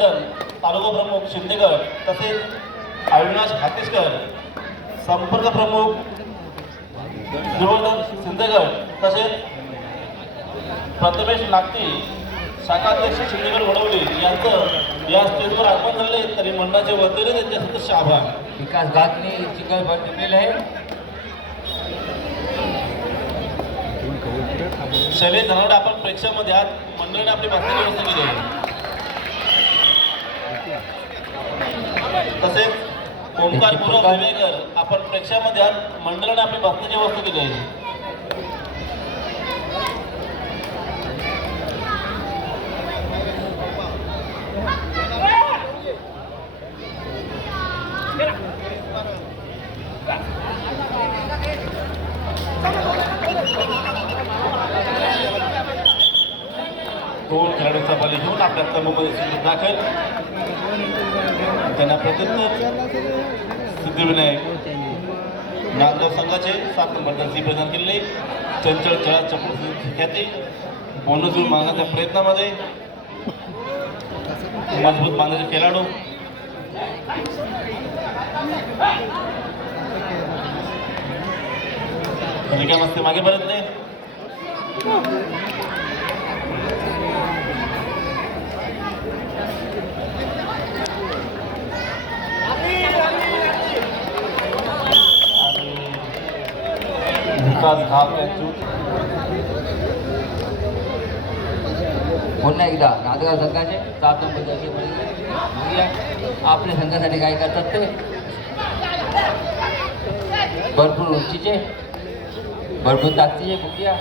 अभिनंदन तालुका प्रमुख शिंदेगड तसेच अविनाश हातेशकर, संपर्क प्रमुख दुर्योधन शिंदेगड तसेच प्रथमेश नागती, शाखाध्यक्ष शिंदेगड वडवली यांचं या स्टेजवर आगमन झाले तरी मंडळाच्या वतीने त्यांच्या सदस्य आभार. विकास गागने चिखल भर दिलेलं आहे. शैलेश धनावडे आपण प्रेक्षामध्ये आहात. मंडळाने आपली बसण्याची व्यवस्था केली आहे. तसेच ओमकार पूरव दिवेकर आपण प्रेक्षामध्ये आहात. मंडळाने आपली बसण्याची व्यवस्था केली आहे. दोन खेळाडूंचा बली घेऊन आपल्या तंबूमध्ये दाखल. त्यांना प्रत्युत्तर सिद्धिविनायक नांदगाव संघाचे 7 नंबर जर्सी प्रदान केलेले. चंचल खेळात चपळ ख्याती बोनजून मागण्याच्या प्रयत्नामध्ये मजबूत बांधण्याचे खेळाडू. रिकामस्ते मागे परतले. पुन्हा एकदा नांदगाव संघाचे 7 नंबर जर्सी बघूया आपल्या संघासाठी काय करतात ते. भरपूर उंचीचे, भरपूर ताकदीचे बघूया.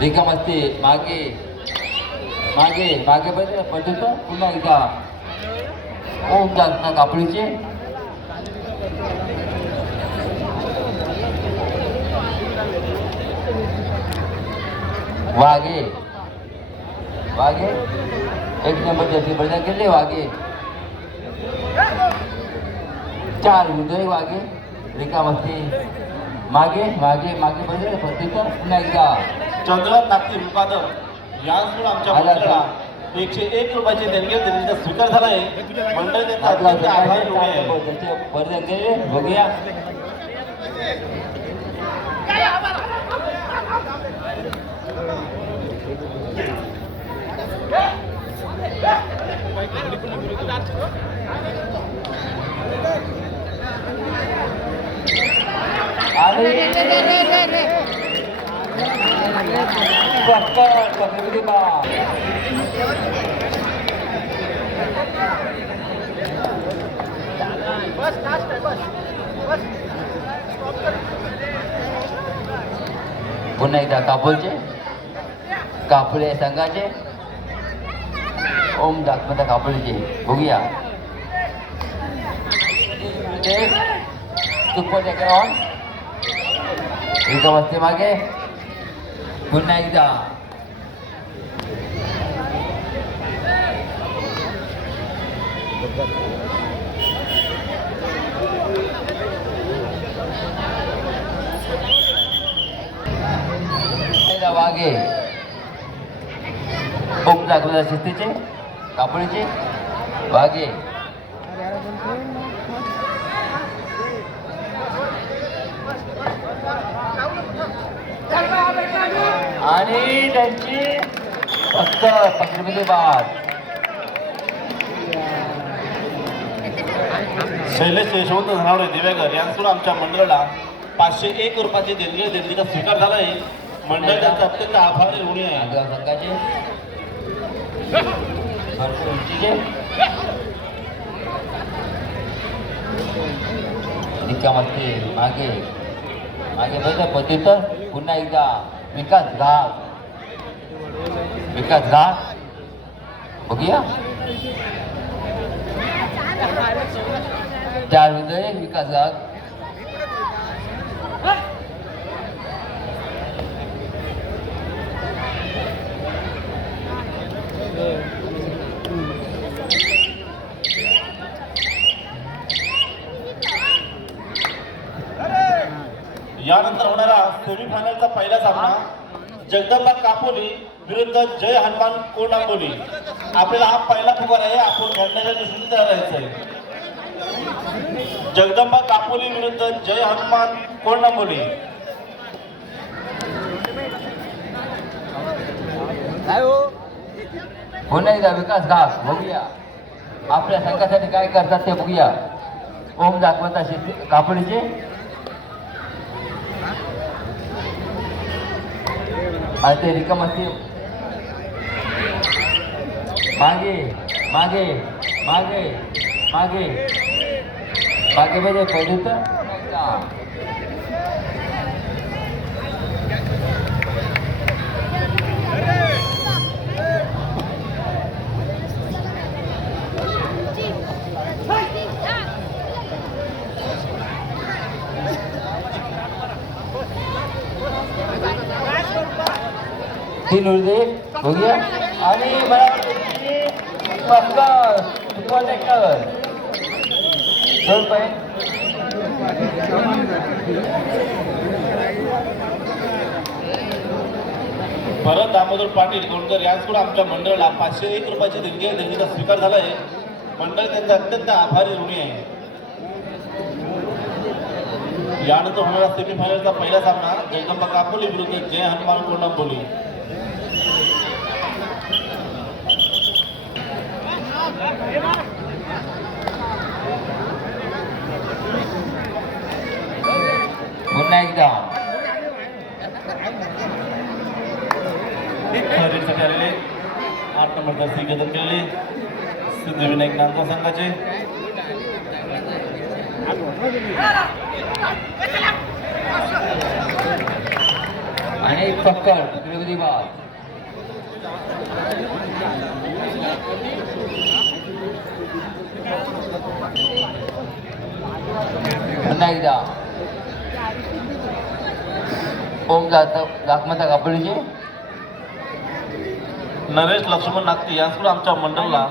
रिकामस्ते मागे मागे मागे पडतो. पुन्हा एकदा ओम दाखना कापडीचे. वाघे वाघे 1 नंबर जर्सी प्रदान केले. वाघे 4 हृदय वाघे. रिकामस्ते मागे मागे मागे बदल पद्धतीचा. पुन्हा एकदा चंद्रनाथ नागती मुकादम यांकडून आमच्या मंडळाला 101 रुपयाचे देणगी दिलेला स्वीकार झाला आहे. मंडळ त्यांचा अत्यंत आभारी आहे. प्रदान केले. बघूया पुन्हा एकदा कापोले संघाचे ओम दाखमता कापोलेचे बघूया. सुपर ऑन रिकामस्ते मागे. पुन्हा एकदा वाघे ओम दाखमता शिस्तीचे कापोलेचे वाघे. आणि त्यांची फक्त 15 बाद. शैलेश यशवंत धनावडे दिवेकर यांकडून आमच्या मंडळाला 501 रुपयाची देणगीचा स्वीकार झाला आहे. मंडळ त्यांचा अत्यंत आभारी ऋणी आहे. नांदगाव संघाचे भरपूर उंचीचे. रिकामस्ते मागे मागे बघा पद्धत. पुन्हा एकदा विकास घाट बघूया. 4 हृदय विकास घाट. यानंतर होणारा सेमीफायनलचा पहिला सामना जगदंबा कापोली विरुद्ध जय हनुमान कोंडांबोली. आपल्याला हा पहिला पुकार आहे, आपण खेळण्याच्या दृष्टीने तयार राहायचं आहे. जगदंबा कापोली विरुद्ध जय हनुमान कोंडांबोली. पुन्हा एकदा विकास घास बघूया आपल्या संघासाठी काय करतात ते बघूया. ओम दाखवता कापडीचे ते रिकम असते. मागे मागे मागे मागे मागे पाहिजे पहिले तर तीन उडदे बघूया आणि दोन पॉईंट. भरत दामोदर पाटील गोंडकर यांच्याकडून आमच्या मंडळाला 501 रुपयाची देणगीचा स्वीकार झाला आहे. मंडळ त्यांचा अत्यंत आभारी ऋणी आहे. यानंतर होणारा सेमीफायनलचा पहिला सामना जगदंबा कापोली विरुद्ध जय हनुमान कोंडांबोली. पुन्हा एकदा खरेदीसाठी आलेले 8 नंबर जर्सी गदर केलेले सिद्धिविनायक नांदगाव संघाचे. आणि पक्कड विरोधी बाद. पुन्हा एकदा ओम दाखमता कापडीचे नरेश लक्ष्मण नागती यांच्याकडून आमच्या मंडळाला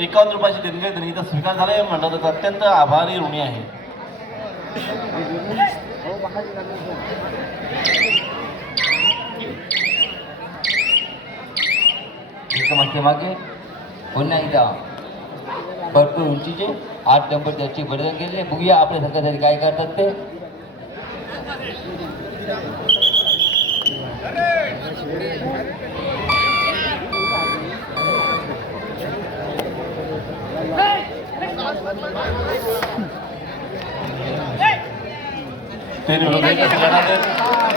51 रुपयाची देणगीचा स्वीकार झाला आहे. मंडळाचा अत्यंत आभारी ऋणी आहे. मागे पुन्हा एकदा भरपूर उंचीचे 8 नंबर त्याची बलिदान केले. बघूया आपल्या संघासाठी काय करतात ते.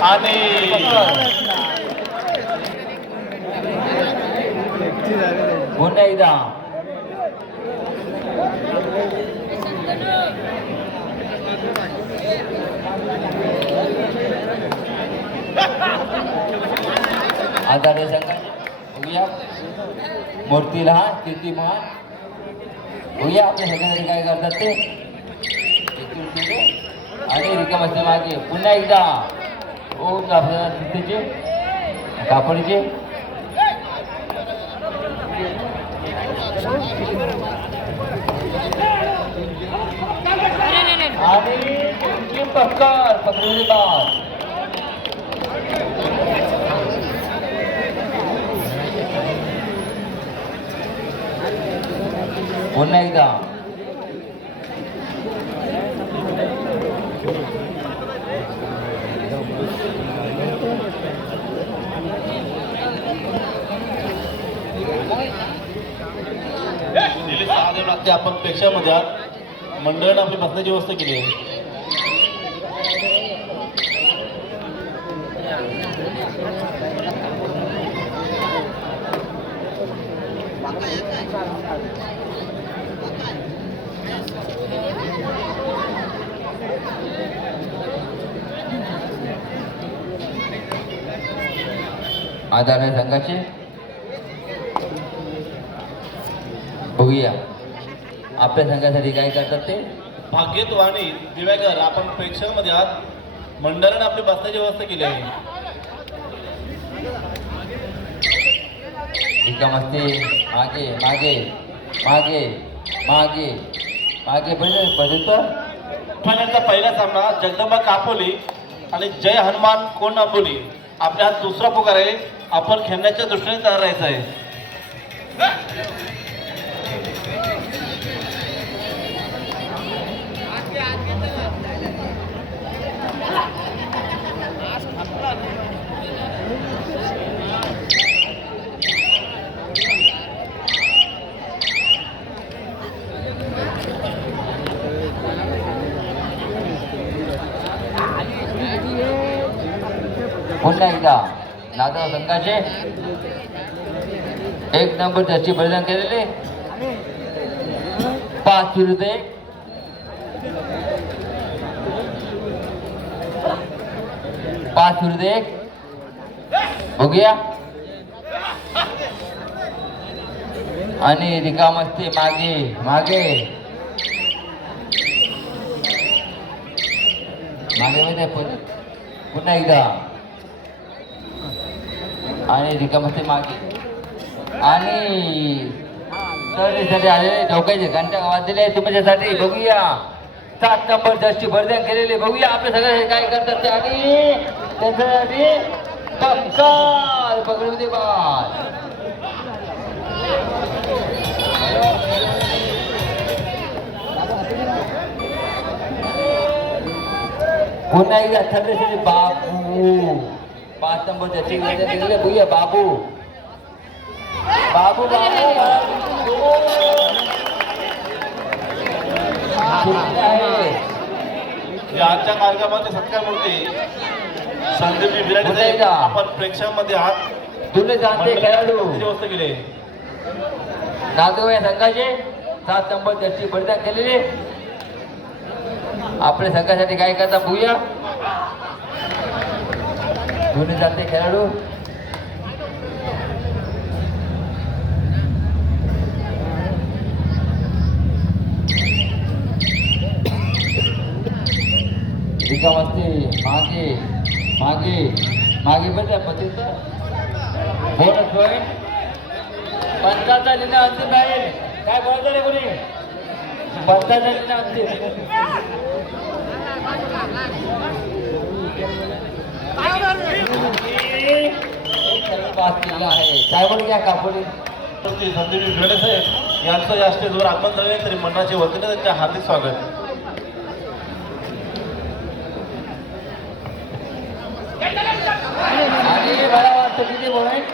आणि पुन्हा एकदा आधार संघ बघूया. मूर्ती लहान कीर्ती महान. बघूया आपल्या संघासाठी काय करतात ते. आणि रिकामस्ते मागे पुन्हा एकदा ओम सिद्धीचे कापडीचे. आणि पकडली बाद. पुन्हा एकदा लागते. आपण पेक्षामध्ये मंडळाने आपली बसण्याची व्यवस्था केली आहे. आधार आहे संघाचे. बघूया आपल्या संघासाठी काय करतात ते. भाग्यवाणी दिव्यागर आपण प्रेक्षकांमध्ये आहात. मंडळाने आपली बसण्याची व्यवस्था केली आहे. रिकामस्ते मागे मागे मागे मागे मागे पर्यंत. फायनलचा पहिला सामना जगदंबा कापोली आणि जय हनुमान कोंडांबोली. आपल्या हा दुसरा पुकार आहे. आपण खेळण्याच्या दृष्टीने तयार राहायचं आहे. पुन्हा एकदा नादाव संघाचे 1 नंबर जर्सी परिधान केलेले 5 विरुद्ध 1. बघूया आणि रिकाम असते मागे मागे मागे मध्ये पुन्हा एकदा आणि रिकामस्ते मागे आणि तरीसाठी आलेले चौकाचे घंटा गावात दिले तुमच्यासाठी. बघूया 7 नंबर जर्सी परिधान केलेले. बघूया आपले सगळे काय करतात ते आणि त्यांच्यासाठी बक्काल पकडून बाल. पुन्हा एकदा ठरले बाबू 5 नंबर जर्सी परिधान केलेले. बघूया बाबू बाबू बाबू आजच्या कार्यक्रमाचे सत्कार मूर्ती संदीप विराट आपण प्रेक्षकांमध्ये आहात. तुले जाणते खेळाडू व्यवस्था केली नागदेव या संघाचे 7 नंबर जर्सी परिधान केलेले. आपल्या संघासाठी काय करता बघूया. दोन्ही जाणते खेळाडू रिकाम असते मागे मागे मागे बघा पतीचा बोनस पॉईंट 5चा लिहिणं अंतिम राहील. काय बोलायचं रे कोणी 5चा लिहिणं अंतिम. आहे काय बोल घ्या कापोली संदीप विराट साहेब यांचं या स्टेजवर आगमन झाले तरी मंडळाच्या वतीने त्यांचे हार्दिक स्वागत. आणि मला वाटतं किती पॉईंट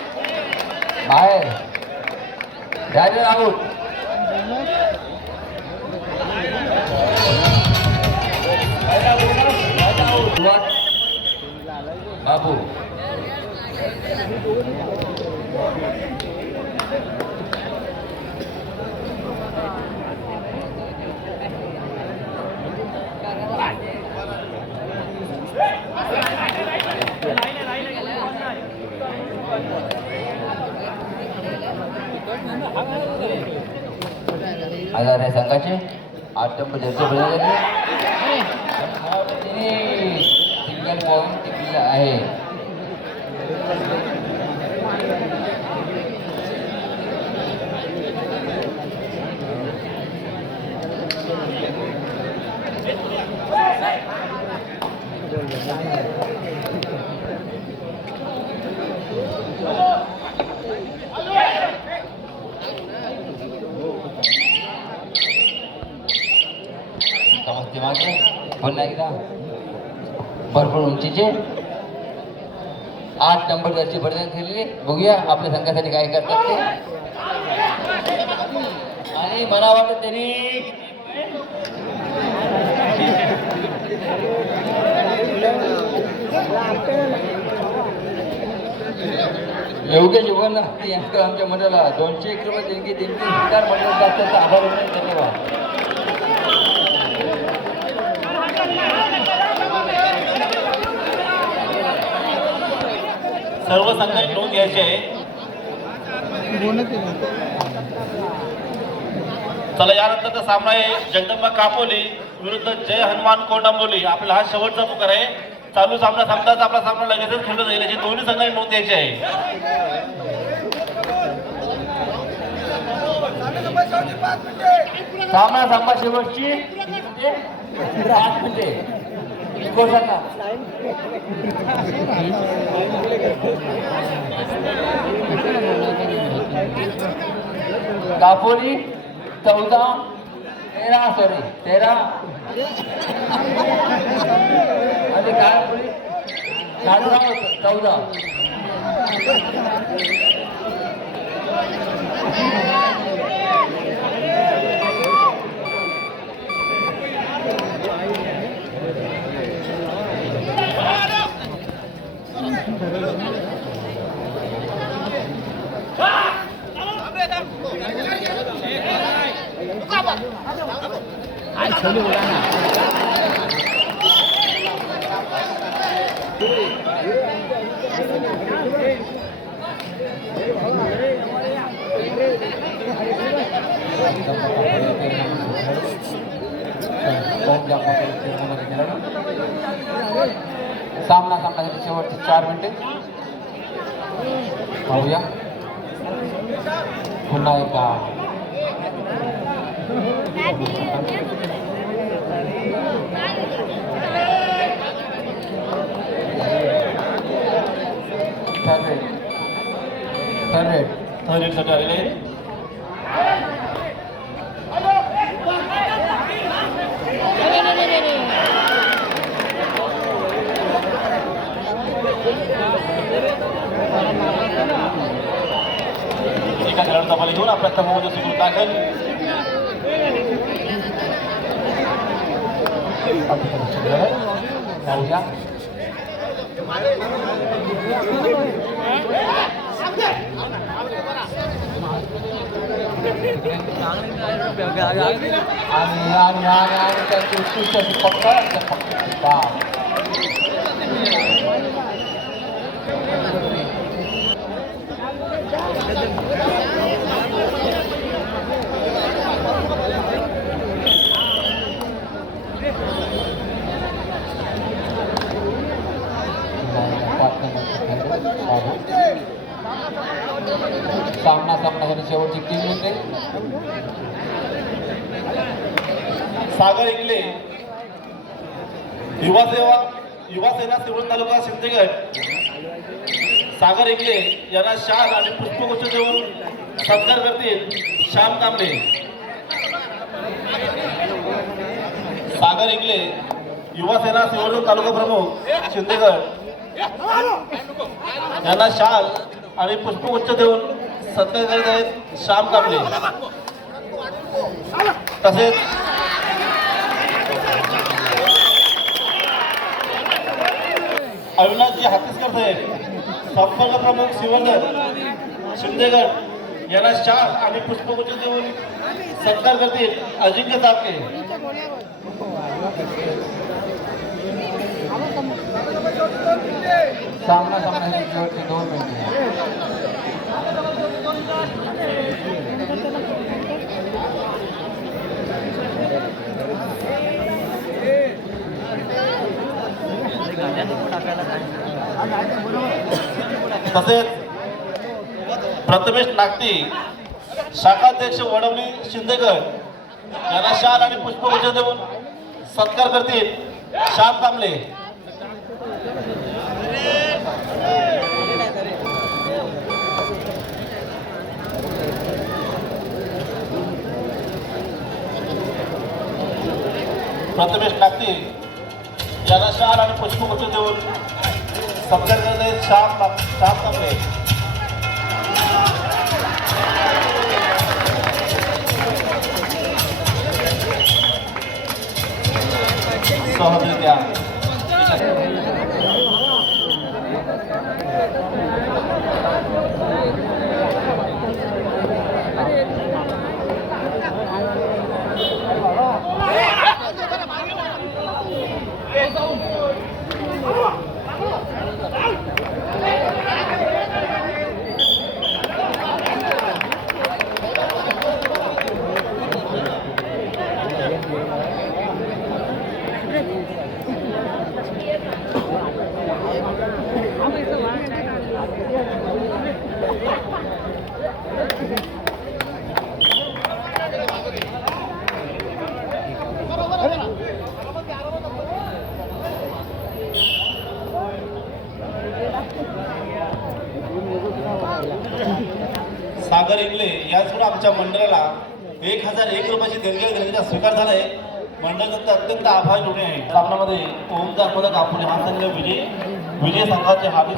बाहेर रायडर आऊट. बाबू आधार आहे संघाचे 8 नंबर जर्सी परिधान सिंगल पॉईंट टिपलेला आहे. मागे पुन्हा एकदा भरपूर उंचीचे 8 नंबर जर्सी परिधान केलेली. बघूया आपल्या संघासाठी काय करतात ते. आणि मला वाटत त्यांनी योग्य जीवन यांचं आमच्या मंडळाला 201 रुपये देणगी स्वीकार मंडळ त्याचा आभार व्यक्त. धन्यवाद. सर्व संघांनी नोंद घ्यायची आहे. चला यानंतरचा सामना आहे जगदंबा कापोली विरुद्ध जय हनुमान कोंडांबोली. आपला हा शेवटचा पुकार आहे. चालू सामना संपताच आपला सामना लगेचच खेळला जाईल याची दोन्ही संघांनी नोंद घ्यायची आहे. सामना संपा शेवटची 5 मिनिटे स्कोर सांगा. दापोली 13 आणि काय पोली नागराव 14. सामना शेवटचे 4 मिनिटे पाहूया. पुन्हा एकदा थर्ड साठी आलेले एका खेळाडूचा बळी घेऊन आपल्या तंबूमध्ये सुरू दाखल. पाहूया. आणि त्यांची उत्कृष्ट पक्का सामना शेवटची 3 मिनिटे. सागर इंगले युवा सेना सिवूर तालुका सिंदखेड. सागर इंगले यांना शाल आणि पुष्पगुच्छ देऊन सत्कार करतील श्याम कांबळे. सागर इंगले युवा सेना सिवूर तालुका प्रमुख सिंदखेड यांना शाल आणि पुष्पगुच्छ देऊन सत्कार करत आहेत श्याम कांबळे. तसेच अविनाशजी हातीसकर साहेब संपर्क प्रमुख शिवंदर शिंदेगड यांना शाल आणि पुष्पगुच्छ देऊन सत्कार करतील अजिंक्य तापके. सामना शेवटचे 2 मिनिटे. तसेच प्रथमेश नागती शाखाध्यक्ष वडवली शिंदेगड यांना शाल आणि पुष्पगुच्छ देऊन सत्कार करतील श्याम कांबळे. प्रथमेश नागती यांना शाल आणि पुष्पगुच्छ देऊन सत्कार करत आहेत श्याम कांबळे. सहजरित्या मंडळाला 1001 रुपयाची देणगी देण्याचा स्वीकार झालाय. मंडळाचा अत्यंत आभार जोडणे आहे. सामन्यामध्ये ओमचा पदक आपण हा संघ विजय संघाचे हार्दिक